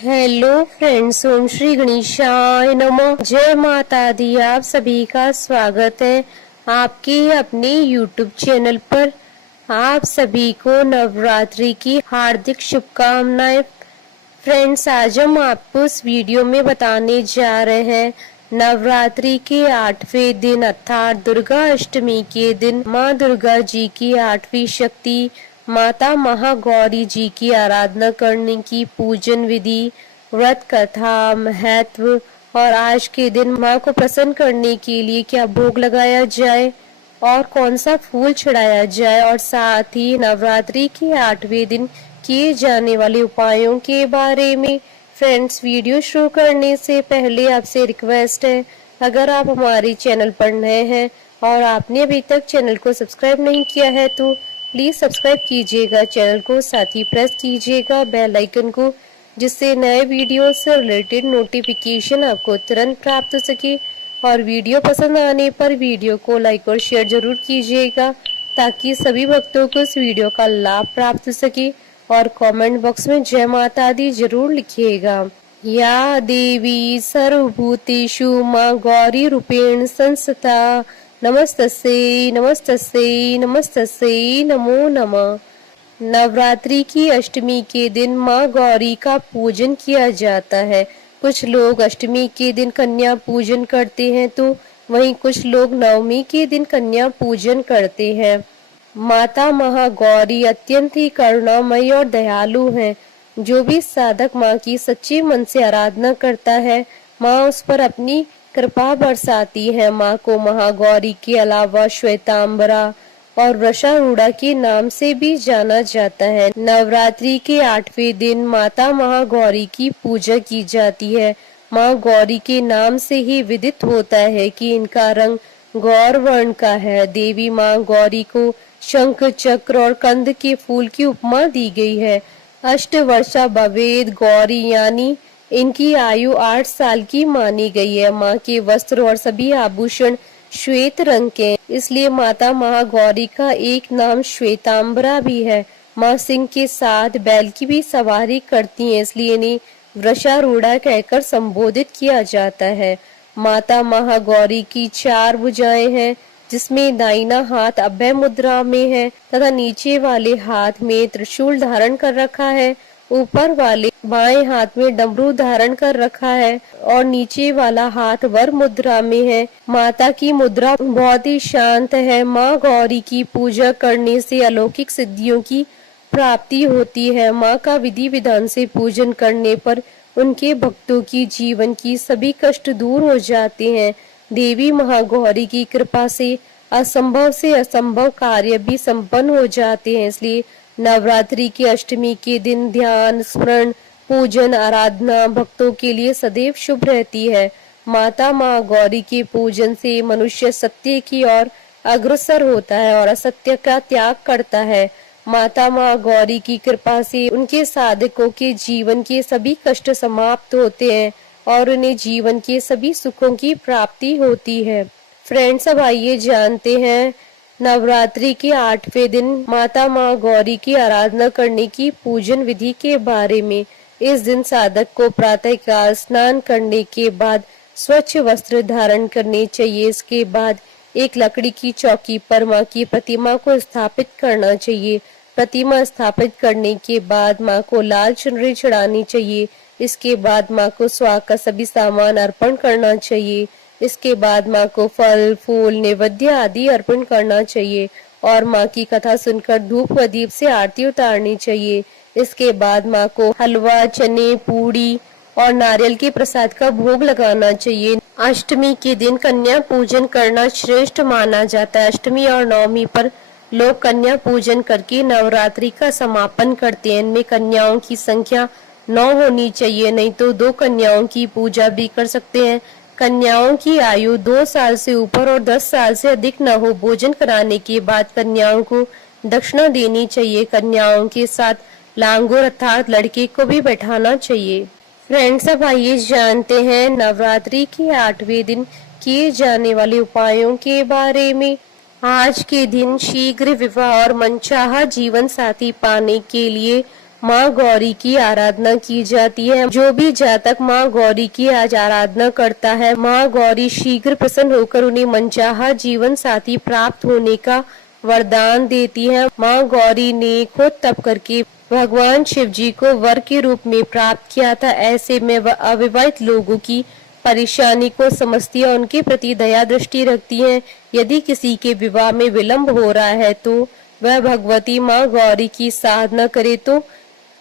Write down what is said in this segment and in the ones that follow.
Hello friends, ओम श्री गणेशाय नमः। जय माता दी। आप सभी का स्वागत है आपके अपने YouTube चैनल पर। आप सभी को नवरात्रि की हार्दिक शुभकामनाएं। फ्रेंड्स, आज हम आपको इस वीडियो में बताने जा रहे हैं नवरात्रि के 8वें दिन अर्थात दुर्गा अष्टमी के दिन माँ दुर्गा जी की 8वीं शक्ति माता महागौरी जी की आराधना करने की पूजन विधि, व्रत कथा, महत्व और आज के दिन माँ को प्रसन्न करने के लिए क्या भोग लगाया जाए और कौन सा फूल चढ़ाया जाए और साथ ही नवरात्रि के 8वें दिन किए जाने वाले उपायों के बारे में। फ्रेंड्स, वीडियो शुरू करने से पहले आपसे रिक्वेस्ट है, अगर आप हमारे चैनल पर नए हैं और आपने अभी तक चैनल को सब्सक्राइब नहीं किया है तो प्लीज सब्सक्राइब कीजिएगा चैनल को, साथ ही प्रेस कीजिएगा बेल आइकन को, जिससे नए वीडियो से रिलेटेड नोटिफिकेशन आपको तुरंत प्राप्त हो सके। और वीडियो पसंद आने पर वीडियो को लाइक और शेयर जरूर कीजिएगा ताकि सभी भक्तों को इस वीडियो का लाभ प्राप्त हो सके। और कमेंट बॉक्स में जय माता दी जरूर लिखिएगा। या देवी सर्वभूतेषु माँ गौरी रूपेण संस्थिता नमस्तस्यै नमस्तस्यै नमस्तस्यै नमो नमः। नवरात्रि की अष्टमी के दिन माँ गौरी का पूजन किया जाता है। कुछ लोग अष्टमी के दिन कन्या पूजन करते हैं तो वहीं कुछ लोग नवमी के दिन कन्या पूजन करते हैं। माता महागौरी अत्यंत ही करुणामयी और दयालु हैं। जो भी साधक माँ की सच्चे मन से आराधना करता है, माँ उस पर अपनी कृपा बरसाती है। माँ को महागौरी के अलावा श्वेतांबरा और वृषारूढ़ा के नाम से भी जाना जाता है। नवरात्रि के 8वें दिन माता महागौरी की पूजा की जाती है। माँ गौरी के नाम से ही विदित होता है कि इनका रंग गौर वर्ण का है। देवी माँ गौरी को शंख, चक्र और कंद के फूल की उपमा दी गई है। अष्टवर्षा भवेद गौरी यानी इनकी आयु 8 साल की मानी गई है। माँ के वस्त्र और सभी आभूषण श्वेत रंग के, इसलिए माता महागौरी का एक नाम श्वेतांबरा भी है। माँ सिंह के साथ बैल की भी सवारी करती हैं, इसलिए इन्हें वृषारूढ़ा कहकर संबोधित किया जाता है। माता महागौरी की 4 भुजाएं हैं, जिसमें दाहिना हाथ अभय मुद्रा में है तथा नीचे वाले हाथ में त्रिशूल धारण कर रखा है। ऊपर वाले बाएं हाथ में डमरू धारण कर रखा है और नीचे वाला हाथ वर मुद्रा में है। माता की मुद्रा बहुत ही शांत है। माँ गौरी की पूजा करने से अलौकिक सिद्धियों की प्राप्ति होती है। माँ का विधि विधान से पूजन करने पर उनके भक्तों की जीवन की सभी कष्ट दूर हो जाते हैं। देवी महागौरी की कृपा से असंभव से असंभव कार्य भी संपन्न हो जाते हैं। इसलिए नवरात्रि की अष्टमी के दिन ध्यान, स्मरण, पूजन, आराधना भक्तों के लिए सदैव शुभ रहती है। माता महागौरी के पूजन से मनुष्य सत्य की ओर अग्रसर होता है और असत्य का त्याग करता है। माता महागौरी की कृपा से उनके साधकों के जीवन के सभी कष्ट समाप्त होते हैं और उन्हें जीवन के सभी सुखों की प्राप्ति होती है। फ्रेंड्स, अब आइए जानते हैं नवरात्रि के 8वें दिन माता माँ गौरी की आराधना करने की पूजन विधि के बारे में। इस दिन साधक को प्रातःकाल स्नान करने के बाद स्वच्छ वस्त्र धारण करने चाहिए। इसके बाद एक लकड़ी की चौकी पर माँ की प्रतिमा को स्थापित करना चाहिए। प्रतिमा स्थापित करने के बाद माँ को लाल चुनरी चढ़ानी चाहिए। इसके बाद माँ को स्वाग का सभी सामान अर्पण करना चाहिए। इसके बाद माँ को फल, फूल, नैवेद्य आदि अर्पण करना चाहिए और माँ की कथा सुनकर धूप व दीप से आरती उतारनी चाहिए। इसके बाद माँ को हलवा, चने, पूड़ी और नारियल के प्रसाद का भोग लगाना चाहिए। अष्टमी के दिन कन्या पूजन करना श्रेष्ठ माना जाता है। अष्टमी और नवमी पर लोग कन्या पूजन करके नवरात्रि का समापन करते हैं। इनमें कन्याओं की संख्या 9 होनी चाहिए, नहीं तो 2 कन्याओं की पूजा भी कर सकते हैं। कन्याओं की आयु 2 साल से ऊपर और 10 साल से अधिक न हो। भोजन कराने के बाद कन्याओं को दक्षिणा देनी चाहिए। कन्याओं के साथ लांगुर अर्थात लड़के को भी बैठाना चाहिए। फ्रेंड्स, अब आइए जानते हैं नवरात्रि के 8वें दिन किए जाने वाले उपायों के बारे में। आज के दिन शीघ्र विवाह और मनचाहा जीवन साथी पाने के लिए माँ गौरी की आराधना की जाती है। जो भी जातक माँ गौरी की आज आराधना करता है, माँ गौरी शीघ्र प्रसन्न होकर उन्हें मनचाहा जीवन साथी प्राप्त होने का वरदान देती है। माँ गौरी ने खुद तप करके भगवान शिव जी को वर के रूप में प्राप्त किया था। ऐसे में वह अविवाहित लोगों की परेशानी को समझती है, उनके प्रति दया दृष्टि रखती है। यदि किसी के विवाह में विलंब हो रहा है तो वह भगवती माँ गौरी की साधना करे तो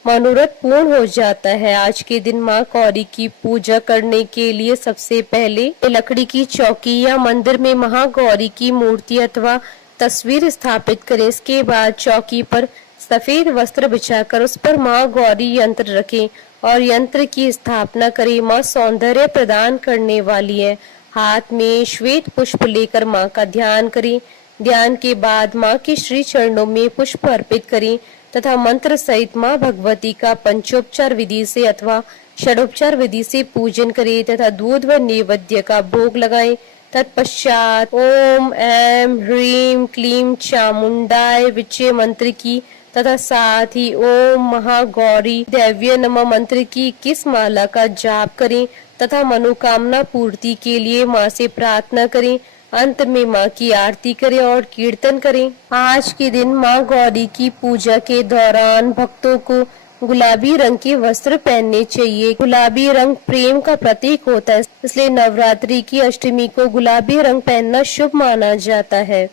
मनोरथ पूर्ण हो जाता है। आज के दिन माँ गौरी की पूजा करने के लिए सबसे पहले लकड़ी की चौकी या मंदिर में महागौरी की मूर्ति अथवा तस्वीर स्थापित करें। इसके बाद चौकी पर सफेद वस्त्र बिछाकर उस पर माँ गौरी यंत्र रखें और यंत्र की स्थापना करें। माँ सौंदर्य प्रदान करने वाली है। हाथ में श्वेत पुष्प लेकर माँ का ध्यान करें। ध्यान के बाद माँ के श्री चरणों में पुष्प अर्पित करें तथा मंत्र सहित माँ भगवती का पंचोपचार विधि से अथवा षडोपचार विधि से पूजन करें तथा दूध व नैवेद्य का भोग लगाएं। तत्पश्चात ओम ऐं ह्रीं क्लीं चामुंडाय विचे मंत्र की तथा साथ ही ओम महागौरी दैव्य नमः मंत्र की 21 माला का जाप करें तथा मनोकामना पूर्ति के लिए माँ से प्रार्थना करें। अंत में माँ की आरती करें और कीर्तन करें। आज के दिन माँ गौरी की पूजा के दौरान भक्तों को गुलाबी रंग के वस्त्र पहनने चाहिए। गुलाबी रंग प्रेम का प्रतीक होता है, इसलिए नवरात्रि की अष्टमी को गुलाबी रंग पहनना शुभ माना जाता है।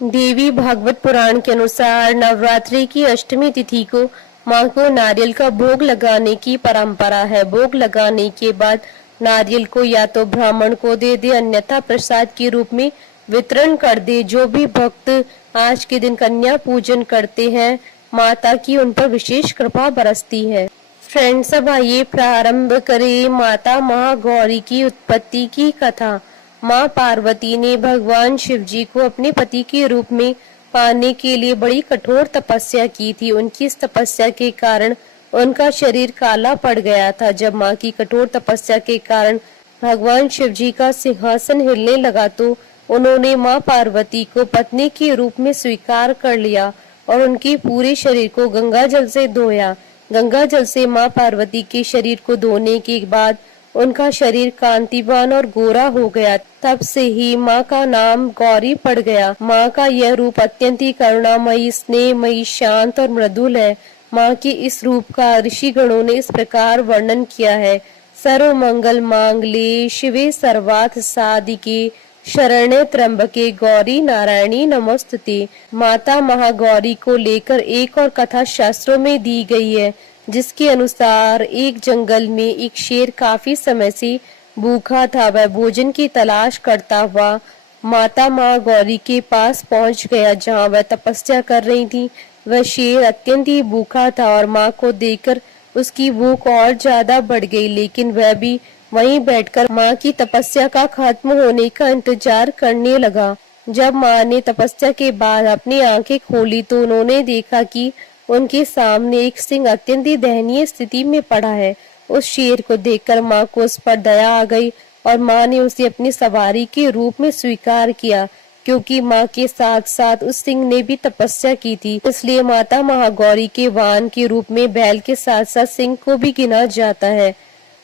देवी भागवत पुराण के अनुसार नवरात्रि की अष्टमी तिथि को माँ को नारियल का भोग लगाने की परंपरा है। भोग लगाने के बाद नारियल को या तो ब्राह्मण को दे दे, अन्यथा प्रसाद के रूप में वितरण कर दे। जो भी भक्त आज के दिन कन्या पूजन करते हैं, माता की उन पर विशेष कृपा बरसती है। फ्रेंड्स, अब आइए प्रारंभ करें माता महागौरी की उत्पत्ति की कथा। माँ पार्वती ने भगवान शिव जी को अपने पति के रूप में पाने के लिए बड़ी कठोर तपस्या की थी। उनकी इस तपस्या के कारण उनका शरीर काला पड़ गया था। जब माँ की कठोर तपस्या के कारण भगवान शिव जी का सिंहासन हिलने लगा तो उन्होंने माँ पार्वती को पत्नी के रूप में स्वीकार कर लिया और उनके पूरे शरीर को गंगा जल से धोया। गंगा जल से माँ पार्वती के शरीर को धोने के बाद उनका शरीर कांतिवान और गोरा हो गया। तब से ही माँ का नाम गौरी पड़ गया। माँ का यह रूप अत्यंत ही करुणामयी, स्नेहमयी, शांत और मृदुल है। माँ के इस रूप का ऋषि गणों ने इस प्रकार वर्णन किया है। सर्व मंगल मांगल्ये शिवे सर्वार्थ साधिके शरण्ये त्र्यंबके गौरी नारायणी नमोस्तुते। माता महागौरी को लेकर एक और कथा शास्त्रों में दी गई है, जिसके अनुसार एक जंगल में एक शेर काफी समय से भूखा था। वह भोजन की तलाश करता हुआ माता महागौरी के पास पहुंच गया, जहां वह तपस्या कर रही थी। वह शेर अत्यंत ही भूखा था और माँ को देखकर उसकी भूख और ज्यादा बढ़ गई, लेकिन वह भी वहीं बैठकर माँ की तपस्या का खत्म होने का इंतजार करने लगा। जब माँ ने तपस्या के बाद अपनी आंखें खोली तो उन्होंने देखा कि उनके सामने एक सिंह अत्यंत ही दयनीय स्थिति में पड़ा है। उस शेर को देखकर माँ को उस पर दया आ गई और माँ ने उसे अपनी सवारी के रूप में स्वीकार किया। क्योंकि माँ के साथ साथ उस सिंह ने भी तपस्या की थी, इसलिए माता महागौरी के वाहन के रूप में बैल के साथ साथ सिंह को भी गिना जाता है।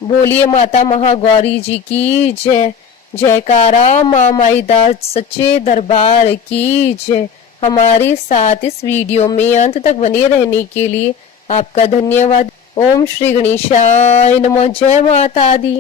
बोलिए माता महागौरी जी की जय। जयकारा माँ माई दास सच्चे दरबार की जय। हमारे साथ इस वीडियो में अंत तक बने रहने के लिए आपका धन्यवाद। ओम श्री गणेशाय नमः। जय माता दी।